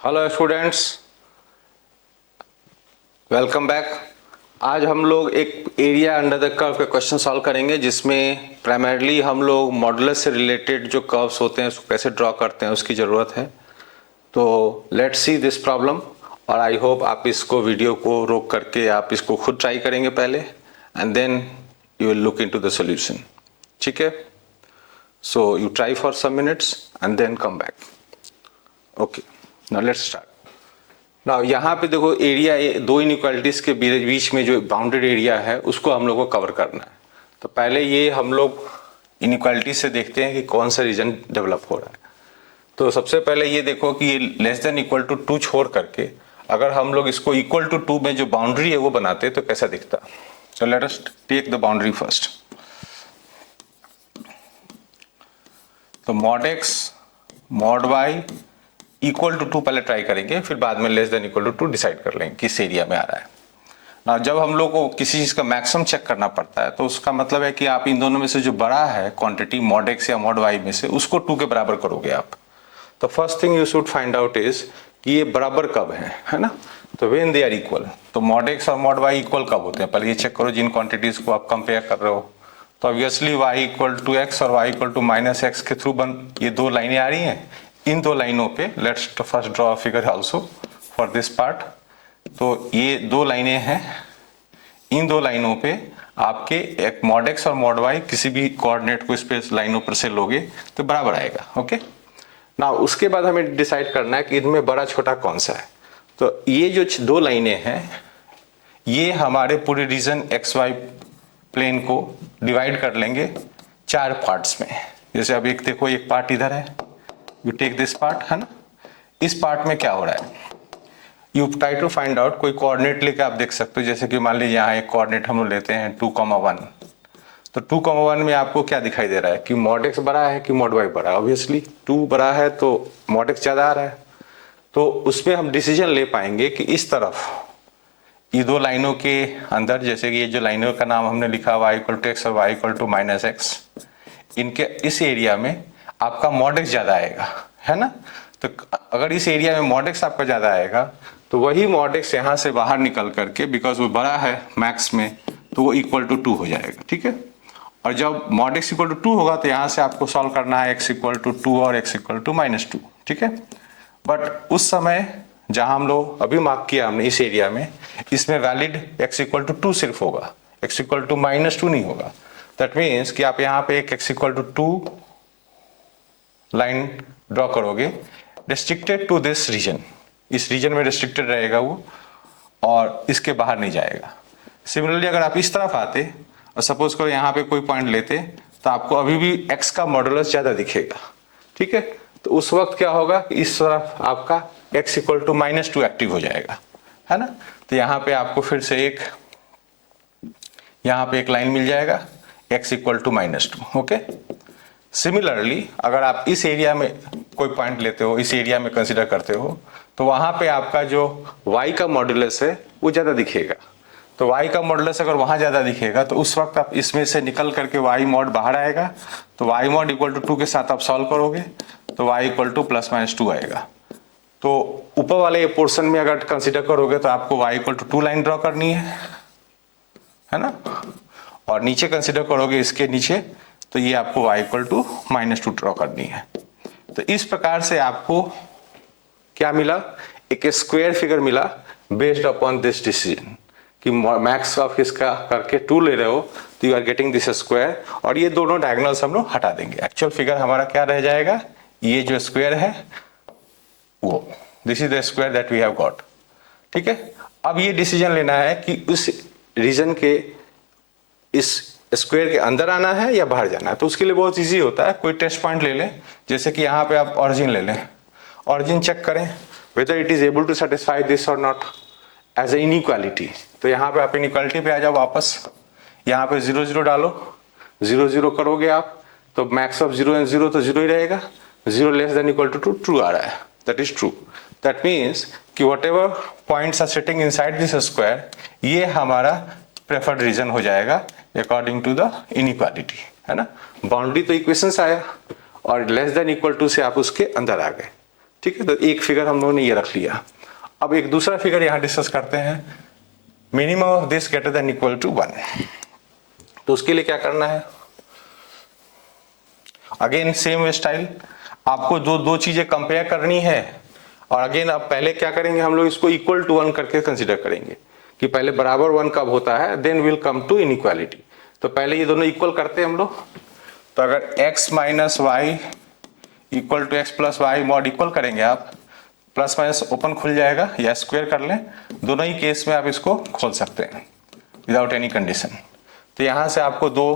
Hello students, welcome back. आज हम लोग एक एरिया अंडर द कर्व का क्वेश्चन सॉल्व करेंगे जिसमें प्राइमरली हम लोग मॉडुलस से रिलेटेड जो कर्व्स होते हैं उसको कैसे ड्रॉ करते हैं उसकी ज़रूरत है। तो लेट्स सी दिस प्रॉब्लम और आई होप आप इसको वीडियो को रोक करके आप इसको खुद ट्राई करेंगे पहले and then you will look into the solution. ठीक है, so you try for some minutes and then come back. Okay, now let's start. ना यहाँ पे देखो एरिया दो इनइक्वालिटीज के बीच में जो बाउंडेड एरिया है उसको हम लोग को कवर करना है। तो पहले ये हम लोग इनइक्वालिटी से देखते हैं कि कौन सा रीजन डेवलप हो रहा है। तो सबसे पहले ये देखो कि ये लेस देन इक्वल टू 2 छोड़ करके अगर हम लोग इसको इक्वल टू 2 में जो बाउंड्री है वो बनाते तो कैसा दिखता। So let us take the boundary first. तो mod x mod y equal to 2 पहले ट्राई करेंगे, फिर बाद में less than equal to 2 decide कर लेंगे किस एरिया में आ रहा है ना। जब हम लोग को किसी चीज का मैक्सिमम चेक करना पड़ता है तो उसका मतलब है कि आप इन दोनों में से जो बड़ा है क्वांटिटी मॉड एक्स या मॉड वाई में से उसको 2 के बराबर करोगे आप। तो first thing you should find out is कि ये बराबर कब है ना। तो व्हेन दे आर इक्वल, तो मॉड एक्स और मॉड वाई इक्वल कब होते हैं पहले ये चेक करो जिन क्वांटिटीज को आप कंपेयर कर रहे हो। तो obviously y equal to x और y equal to minus x के थ्रू ये दो लाइनें आ रही हैं। इन दो लाइनों पे let's first draw figure also for this part. तो ये दो लाइनें हैं, इन दो लाइनों पे आपके एक मॉड एक्स और मॉड वाई किसी भी कोऑर्डिनेट को इस पे लाइनों पर से लोगे तो बराबर आएगा। ओके ना, उसके बाद हमें डिसाइड करना है कि इनमें बड़ा छोटा कौन सा है। तो ये जो दो लाइनें हैं ये हमारे पूरे रीजन एक्स वाई प्लेन को डिवाइड कर लेंगे 4 पार्ट्स में। जैसे अब एक देखो, एक पार्ट इधर है, यू टेक दिस पार्ट है ना। इस पार्ट में क्या हो रहा है, you try to find out कोई कोऑर्डिनेट लेके आप देख सकते हो। जैसे कि मान लीजिए यहाँ एक कोऑर्डिनेट हम लोग लेते हैं 2,1। तो 2,1 में आपको क्या दिखाई दे रहा है कि मॉड एक्स बड़ा है कि मॉड वाई बड़ा है। ऑब्वियसली 2 बड़ा है तो मॉड एक्स ज्यादा आ रहा है। तो उसमें हम डिसीजन ले पाएंगे कि इस तरफ ये दो लाइनों के अंदर, जैसे कि ये जो लाइनों का नाम हमने लिखा वाई इक्वल टू एक्स और y equal to minus x, इनके इस एरिया में आपका मॉड एक्स ज्यादा आएगा है ना। तो अगर इस एरिया में मॉड एक्स आपका ज्यादा आएगा तो वही मॉड एक्स यहाँ से बाहर निकल करके, बिकॉज वो बड़ा है मैक्स में, तो वो इक्वल टू 2 हो जाएगा। ठीक है, और जब मॉड एक्स इक्वल टू 2 होगा तो यहाँ से आपको सॉल्व करना है एक्स इक्वल टू 2 और एक्स इक्वल टू -2। ठीक है, बट उस समय जहां हम लोग अभी मार्क किया हमने इस एरिया में, इसमें वैलिड एक्स इक्वल टू 2 सिर्फ होगा, एक्स इक्वल टू -2 नहीं होगा। दैट मीन्स कि आप यहाँ पे एक x equal to 2 line draw करोगे रिस्ट्रिक्टेड टू दिस रीजन, इस रीजन में रिस्ट्रिक्टेड रहेगा वो और इसके बाहर नहीं जाएगा। सिमिलरली अगर आप इस तरफ आते और सपोज करो यहाँ पे कोई पॉइंट लेते तो आपको अभी भी x का मॉडुलस ज्यादा दिखेगा। ठीक है, तो उस वक्त क्या होगा, इस तरफ आपका x इक्वल टू -2 एक्टिव हो जाएगा है ना। तो यहाँ पे आपको फिर से यहाँ पे एक लाइन मिल जाएगा x equal to -2। Okay, similarly अगर आप इस एरिया में कोई पॉइंट लेते हो, इस एरिया में कंसीडर करते हो, तो वहां पे आपका जो y का मॉडुलस है वो ज्यादा दिखेगा। तो y का मॉडुलस अगर वहां ज्यादा दिखेगा तो उस वक्त आप इसमें से निकल करके y मॉड बाहर आएगा। तो y मॉड इक्वल टू 2 के साथ आप सॉल्व करोगे तो y इक्वल टू +-2 आएगा। तो ऊपर वाले पोर्शन में अगर कंसीडर करोगे तो आपको y equal to 2 line draw करनी है ना, और नीचे कंसीडर करोगे इसके नीचे तो ये आपको y इक्वल टू -2 ड्रॉ करनी है। तो इस प्रकार से आपको क्या मिला, एक स्क्वायर फिगर मिला बेस्ड अपॉन दिस डिसीजन कि मैक्स ऑफ इसका करके 2 ले रहे हो तो you are getting this square, और ये दोनों डायगोनल्स हम लोग हटा देंगे। एक्चुअल फिगर हमारा क्या रह जाएगा, ये जो स्क्वायर है वो, this is the square that we have got. ठीक है, अब ये डिसीजन लेना है कि उस रीजन के इस स्क्वायर के अंदर आना है या बाहर जाना है। तो उसके लिए बहुत इजी होता है, कोई टेस्ट पॉइंट ले लें। जैसे कि यहाँ पे आप ऑरिजिन ले लें, ऑरिजिन चेक करें whether it is able to satisfy this और नॉट एज ए इनइक्वालिटी। तो यहाँ पे आप इनइक्वालिटी पे आ जाओ वापस, यहाँ पे 0 0 डालो, 0 0 करोगे आप तो मैक्स ऑफ 0 एंड 0 तो 0 ही रहेगा। 0 लेस देन इक्वल टू 2 ट्रू आ रहा है, that is true. That means कि whatever points are sitting inside this square, ये हमारा प्रेफर्ड रीजन हो जाएगा अकॉर्डिंग टू द इनइक्वालिटी है ना। बाउंड्री तो इक्वेशन से आया और लेस देन इक्वल टू से आप उसके अंदर आ गए। ठीक है, तो एक फिगर हम लोगों ने ये रख लिया। अब एक दूसरा फिगर यहां डिस्कस करते हैं, minimum of this greater than equal to 1। तो उसके लिए क्या करना है, अगेन सेम स्टाइल, आपको दो चीजें कंपेयर करनी है। और अगेन अब पहले क्या करेंगे, हम लोग इसको इक्वल टू 1 करके कंसीडर करेंगे कि पहले बराबर 1 कब होता है, then will come to inequality. तो पहले ये दोनों इक्वल करते हैं हम लोग। तो अगर x minus y equal to x plus y mod equal करेंगे आप, प्लस माइनस ओपन खुल जाएगा या स्क्वायर कर लें, दोनों ही केस में आप इसको खोल सकते हैं विदाउट एनी कंडीशन। तो यहां से आपको दो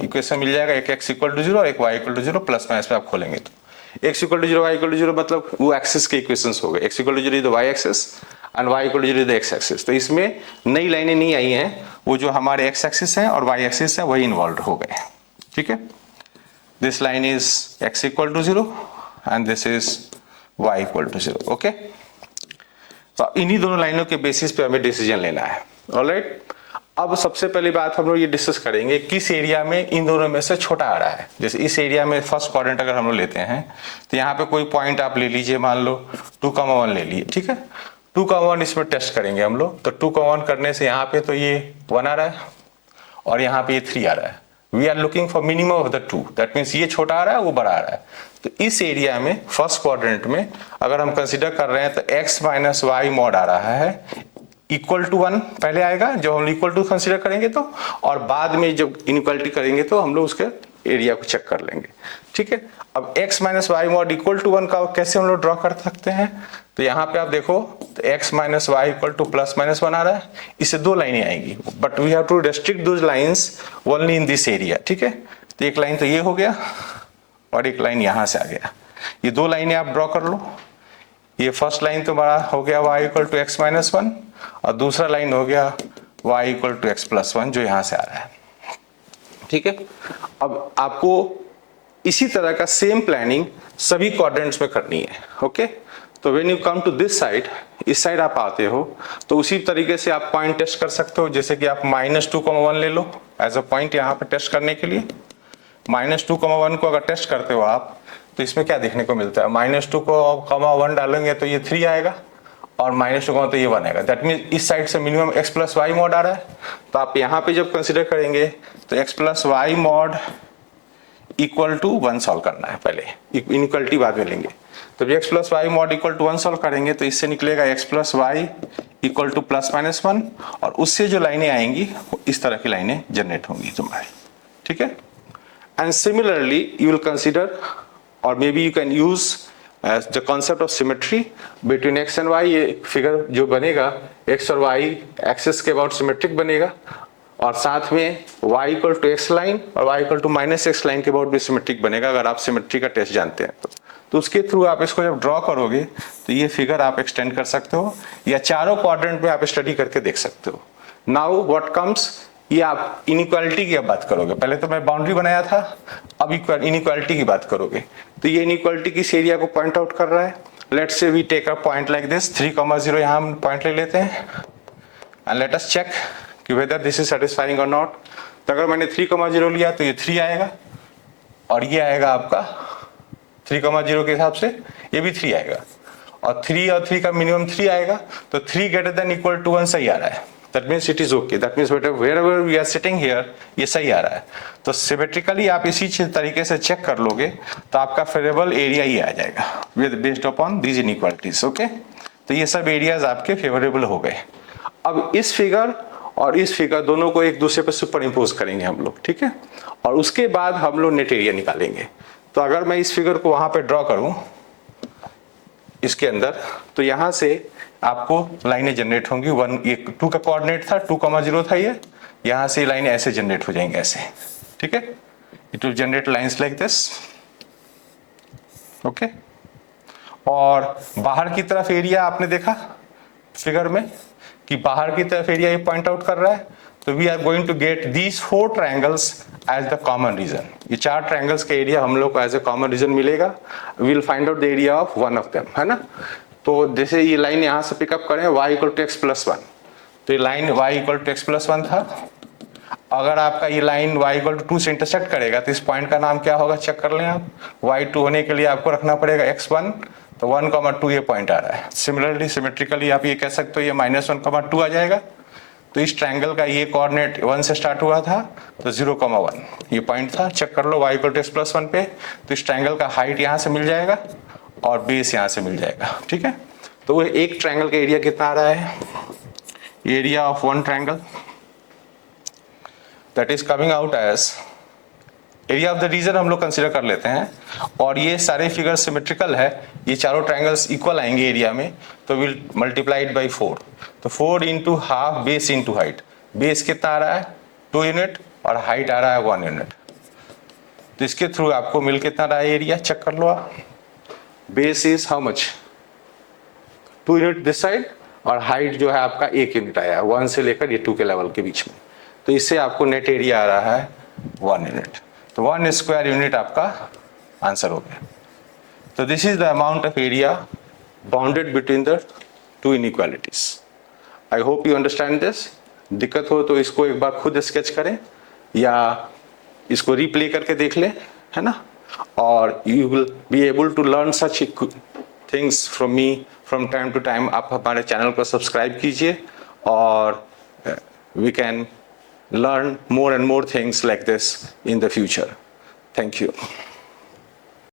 इक्वेशन मिल जाएगा, एक x इक्वल टू 0 और एक y equal to 0, plus minus में आप खोलेंगे तो x equal to 0 y equal to 0 मतलब वो एक्सिस के इक्वेशंस हो गए, x equal to 0 is the y axis and y equal to 0 is the x axis. तो इसमें नई लाइनें नहीं आई हैं, वो जो हमारे x एक्सिस है और y एक्सिस है वही इन्वॉल्व हो गए। ठीक है, this line is x equal to 0 and this is y equal to 0। Okay, तो इन्हीं दोनों लाइनों के बेसिस पे हमें डिसीजन लेना है। ऑलराइट, अब सबसे पहली बात हम लोग ये डिस्कस करेंगे किस एरिया में इन दोनों में से छोटा आ रहा है। जैसे इस एरिया में फर्स्ट क्वाड्रेंट अगर हम लोग लेते हैं तो यहाँ पे कोई पॉइंट आप ले लीजिए, मान लो 2,1 ले लिए। ठीक है, 2,1 इसमें टेस्ट करेंगे हम लोग। तो 2,1 करने से यहाँ पे तो ये 1 आ रहा है और यहाँ पे ये 3 आ रहा है। We are looking for minimum of the 2, that means ये छोटा आ रहा है वो बड़ा आ रहा है। तो इस एरिया में फर्स्ट क्वाड्रेंट में अगर हम कंसिडर कर रहे हैं तो x माइनस वाई मॉड आ रहा है इक्वल टू 1 पहले आएगा जब हम इक्वल टू कंसीडर करेंगे तो, और बाद में जब इनइक्वालिटी करेंगे तो हम लोग उसके एरिया को चेक कर लेंगे। ठीक है, अब x minus y mod equal to 1 का कैसे हम लोग ड्रॉ कर सकते हैं, तो यहाँ पे आप देखो तो x minus y equal to plus minus 1 आ रहा है, इससे दो लाइनें आएंगी, but we have to restrict those lines only in this area. ठीक है, तो एक लाइन तो ये हो गया और एक लाइन यहाँ से आ गया, ये दो लाइनें आप ड्रॉ कर लो। ये फर्स्ट लाइन तो बड़ा हो गया y equal to x minus 1 और दूसरा लाइन हो गया y equal to x plus 1 जो यहां से आ रहा है। ठीक है, अब आपको इसी तरह का सेम प्लानिंग सभी क्वाड्रेंट्स में करनी है। ओके, तो when you come to this side, इस साइड आप आते हो तो उसी तरीके से आप पॉइंट टेस्ट कर सकते हो। जैसे कि आप -2,1 ले लो एज अ पॉइंट यहाँ पे टेस्ट करने के लिए। -2,1 को अगर टेस्ट करते हो आप तो इसमें क्या देखने को मिलता है, -2,1 डालेंगे तो ये 3 आएगा और -2 तो ये 1 आएगा। दैट मीन्स इस साइड से minimum x plus y mod आ रहा है। तो आप यहाँ पे जब कंसिडर करेंगे तो x plus y mod equal to 1 solve करना है, पहले इनइक्वालिटी बाद में लेंगे। तो x plus y mod equal to 1 solve करेंगे तो इससे निकलेगा x plus y equal to plus minus 1 और उससे जो लाइनें आएंगी वो इस तरह की लाइनें जनरेट होंगी तुम्हारी। ठीक है, and similarly you will consider or maybe you can use as the concept of symmetry between x and y। ये फिगर जो बनेगा x और y एक्सिस के अबाउट सिमेट्रिक बनेगा और साथ में y equal to x line और y equal to minus x line के अबाउट भी सिमेट्रिक बनेगा अगर आप सिमेट्री का टेस्ट जानते हैं तो उसके थ्रू आप इसको जब ड्रॉ करोगे तो ये फिगर आप एक्सटेंड कर सकते हो या चारों क्वाड्रेंट में आप स्टडी करके देख सकते हो। नाउ व्हाट कम्स, ये आप इनइक्वालिटी की अब बात करोगे, पहले तो मैं बाउंड्री बनाया था, अब इनइक्वालिटी की बात करोगे। तो ये इनइक्वालिटी किस एरिया को पॉइंट आउट कर रहा है, let's say we take a point like this 3,0 यहाँ हम पॉइंट ले लेते हैं एंड लेट अस चेक कि वेदर दिस इज सेटिस्फाइंग और नॉट। तो अगर मैंने 3,0 लिया तो ये 3 आएगा और ये आएगा आपका 3,0 के हिसाब से ये भी 3 आएगा और 3 और 3 का मिनिमम 3 आएगा, तो 3 ग्रेटर देन इक्वल टू 1 सही आ रहा है। That means it is okay. That means wherever we are sitting here, ये सही आ रहा है। तो सिमेट्रिकली आप इसी तरीके से चेक कर लोगे तो आपका फेवरेबल एरिया ही आ जाएगा with based upon these inequalities. Okay, तो ये सब एरियाज आपके फेवरेबल हो गए। अब इस फिगर और इस फिगर दोनों को एक दूसरे पर सुपर इम्पोज करेंगे हम लोग। ठीक है, और उसके बाद हम लोग नेट एरिया निकालेंगे। तो अगर मैं इस फिगर को वहां पे ड्रॉ करूं इसके अंदर, तो यहां से आपको लाइनें जनरेट होंगी। 2 का कोऑर्डिनेट था, 2,0 था, ये यहां से लाइनें ऐसे जनरेट हो जाएंगे ऐसे। ठीक है, it will generate lines like this. Okay, और बाहर की तरफ एरिया आपने देखा फिगर में कि बाहर की तरफ एरिया ये पॉइंट आउट कर रहा है। तो we are going to get these 4 triangles as the common region. ये 4 ट्रायंगल्स का एरिया हम लोग को एज ए कॉमन रीजन मिलेगा। We will find out the area of one of them, है ना। तो जैसे ये लाइन यहां से पिकअप करें y equal to x plus 1, तो ये line y equal to x plus 1 था। अगर आपका ये लाइन y इक्वल टू 2 से इंटरसेक्ट करेगा तो इस पॉइंट का नाम क्या होगा चेक कर लें आप। y2 होने के लिए आपको रखना पड़ेगा x1, तो 1,2 ये पॉइंट आ रहा है। सिमिलरली सिमेट्रिकली आप ये कह सकते हो ये -1,2 आ जाएगा। तो इस ट्रायंगल का ये कोऑर्डिनेट 1 से स्टार्ट हुआ था, तो 0,1 ये पॉइंट था। चेक कर लो y = x+1 पे। तो इस ट्रायंगल का हाइट यहाँ से मिल जाएगा और बेस यहाँ से मिल जाएगा, ठीक है। तो वो एक ट्रायंगल का एरिया कितना आ रहा है, area of one triangle that is coming out as area of the region हम लोग कंसीडर कर लेते हैं। और ये सारे फिगर सिमेट्रिकल है, ये चारों ट्रायंगल्स इक्वल आएंगे एरिया में, तो विल मल्टीप्लाइड बाई 4। तो 4 into half base into height. Base कितना आ रहा है 2 यूनिट और हाइट आ रहा है 1 यूनिट। तो इसके थ्रू आपको मिल कितना रहा है एरिया, चेक कर लो आप। Base is how much 2 unit this side और हाइट जो है आपका 1 यूनिट आया है 1 से लेकर ये 2 के लेवल के बीच में। तो इससे आपको नेट एरिया आ रहा है 1 यूनिट। तो 1 स्क्वायर यूनिट आपका आंसर हो गया। तो this is the amount of area bounded between the two inequalities. I hope you understand this. दिक्कत हो तो इसको एक बार खुद स्केच करें या इसको रिप्ले करके देख लें, है ना। और you will be able to learn such things from me from time to time. आप हमारे चैनल को सब्सक्राइब कीजिए और we can learn more and more things like this in the future. Thank you.